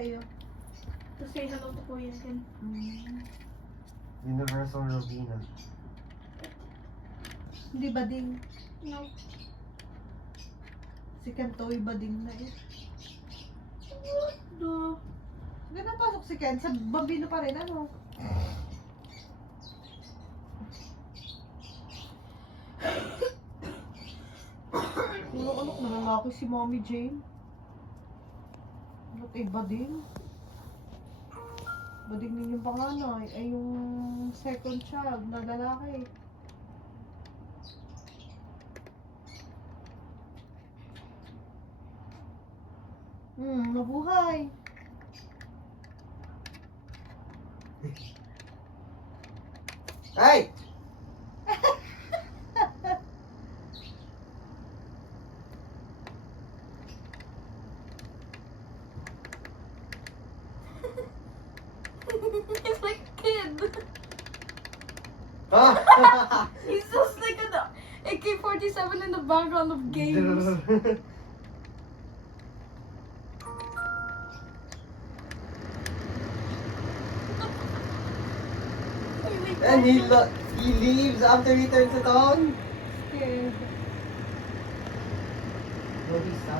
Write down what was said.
sa'yo. To say hello to Kuya Ken. Universal Robina. Hindi bading. No. Si Kentoy bading na eh. Do. Hindi napasok si Ken. Sa Bambino pa rin, ano? Puro anak na lalaki si Mommy Jane. Ba't iba din? Bading din yung panganay. Ay yung second child na lalaki. Mabuhay. Hey! He's like a kid. Ah! He's just like an AK-47 in the background of games. And he leaves after he turns it on. Scared. No, he stopped.